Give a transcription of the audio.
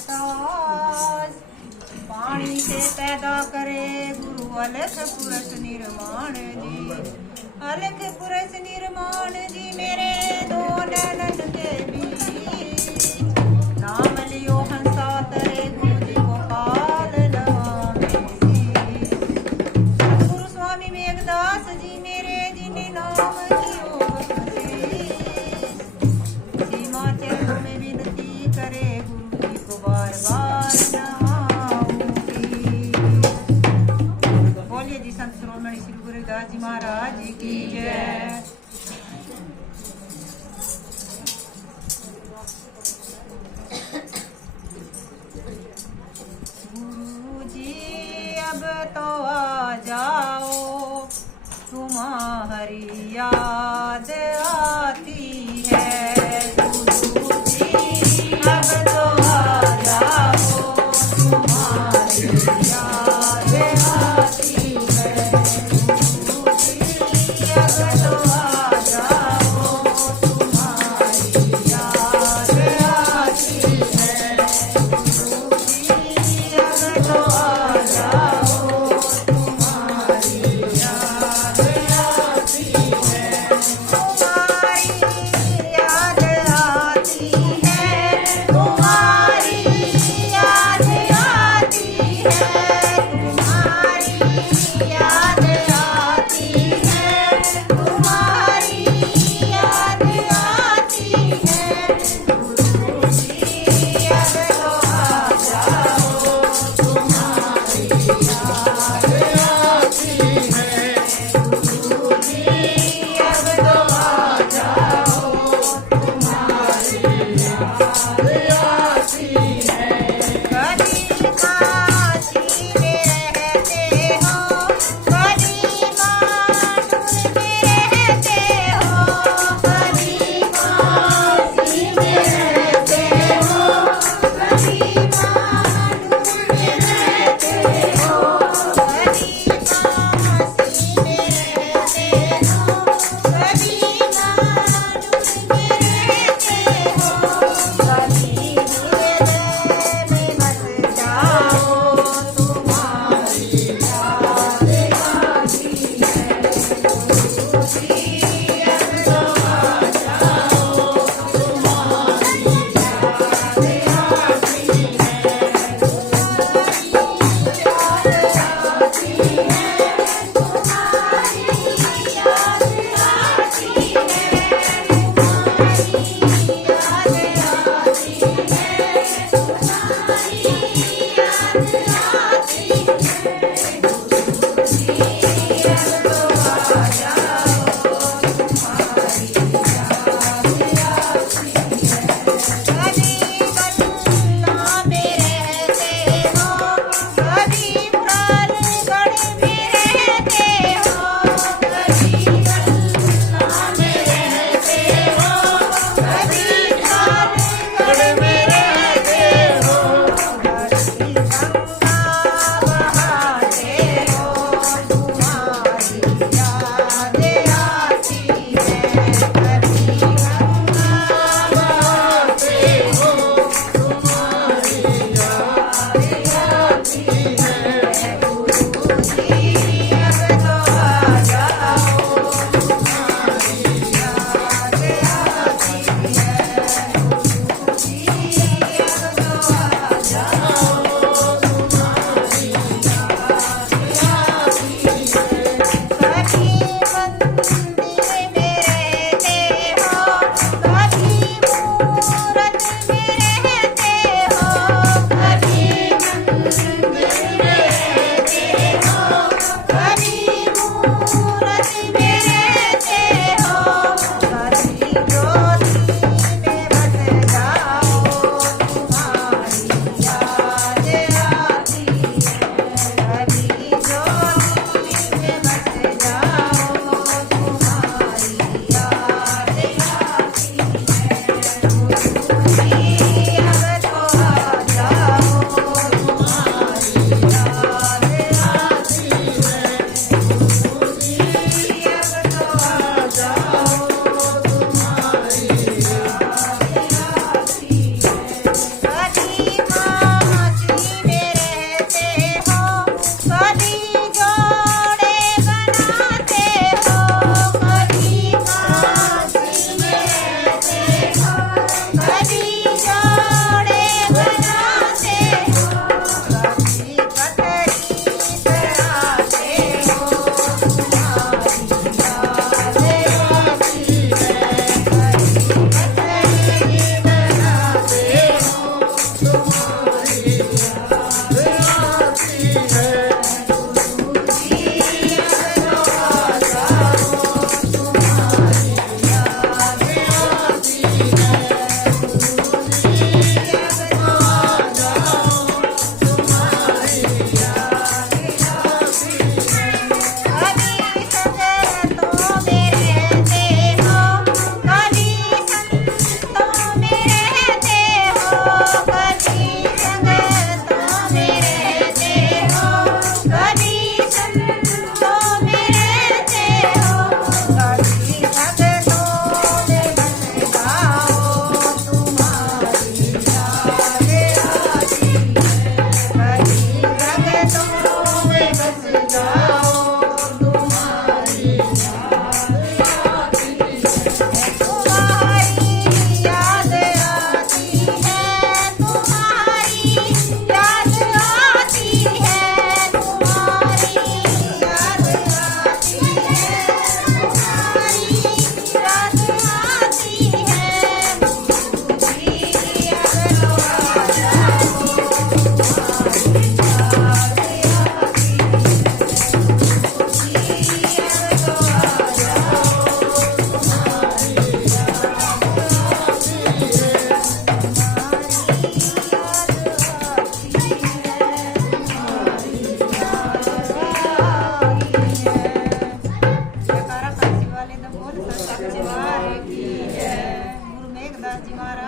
ताज। पानी से पैदा करे गुरु अलख पुरुष निर्माण जी। अलख पुरुष निर्माण जी मेरे दो नैनन के बीच। नाम लियो हंसा तरे गुरु जी गोपाल नमामि जी। सतगुरु स्वामी मेघदास जी मेरे जिन्हें नाम लियो सीमा चरणों में विनती करे गुरु जी को बार बार नमाऊंगी। बोलिए जी संत शिरोमणि श्री गुरुदास जी महाराज की जय। गुरु जी अब तो आ जाओ तुम्हारी याद आती है। गुरु जी अब तो आ जाओ तुम्हारी याद आती है। गुरु जी अब तो आ जाओ तुम्हारी याद आती है। गुरु जी अब तो आ जाओ तुम्हारी याद आती है। तुम्हारी वाले तो बोल सच्चे वारे की है गुरु मेघदास जी महाराज